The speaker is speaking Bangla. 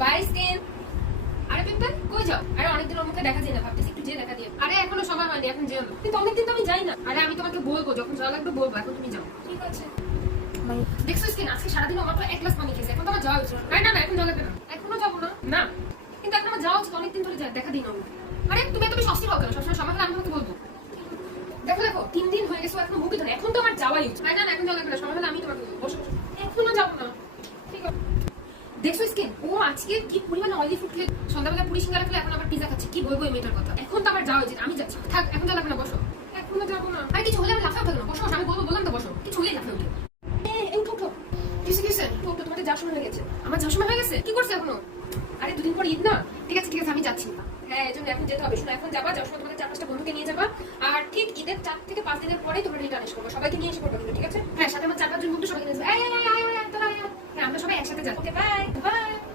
By skin. আরে পিম্পল কই যাও? আরে অনেকদিন ওর মুখে দেখা যায় না, ভাবতেছি একটু যে দেখা দিয়ে। আরে এখনো সময় হয়নি, এখন যেও না। কিন্তু অনেকদিন তো আমি যাই না। আরে আমি তোমাকে বলবো, যখন যাওয়া লাগবে বলবো, এখন তুমি যাও। ঠিক আছে। দেখছো স্কিন, আজকে সারাদিন আমার তো এক গ্লাস পানি খেয়েছে, এখন তো আমার যাওয়া উচিত। না না, এখন যাওয়া লাগবে না, এখনো যাবো না। না কিন্তু এখন আমার যাওয়া উচিত, অনেকদিন ধরে দেখা দিই না। আরে তুমি এত বেশি অস্থির হও কেন? সবসময় সময় হলে আমি তোমাকে বলবো। দেখো দেখো 3 দিন হয়ে গেছে, এখনো মুখে ধরে, এখন তো আমার যাওয়াই উচিত। না না, এখন যাওয়া লাগবে না, সময় হলে আমি তোমাকে বলবো। বসো বসো, এখনো যাবো না। ঠিক আছে। দেখছো স্কিন, ও আজকে কি পরিমাণে অয়েলি ফুড খেয়ে, সন্ধ্যাবেলা পুরি সিঙ্গারা খেলে এখন আবার পিজা খাচ্ছে। কি বলবো এই মেয়েটার কথা? এখন তো আমার যাওয়া উচিত, আমি যাচ্ছি। থাক, এখন যাওয়া লাগবে না, বসো। এখনো যাবো না। আরে কিছু হলে আমি লাফাও থাকবো না, বসো বসো, আমি বলবো, বললাম তো বসো। কিছু হলেই লাফাও উঠে। এই উঠো উঠো। কিসে কিসে? তো তোমাদের যাওয়ার সময় হয়ে গেছে। আমার যাওয়ার সময় হয়ে গেছে? কি করছে এখনো? আরে দুদিন পর ঈদ না। ঠিক আছে ঠিক আছে, আমি যাচ্ছি। হ্যাঁ, এই জন্য এখন যেতে হবে। শোনো, এখন যাবা, যাওয়ার সময় তোমাদের 4-5টা বন্ধুকে নিয়ে যাবা। আর ঠিক ঈদের 4 থেকে 5 দিনের পরেই তোমরা রিটার্ন এসে করবো। সবাইকে নিয়ে এসে করবো কিন্তু, ঠিক আছে? হ্যাঁ, সাথে আমার 4-5 জন বন্ধু সবাইকে নিয়ে যাবে। এই, হ্যাঁ, আমরা সবাই একসাথে যাবো। ওকে, বাই বাই।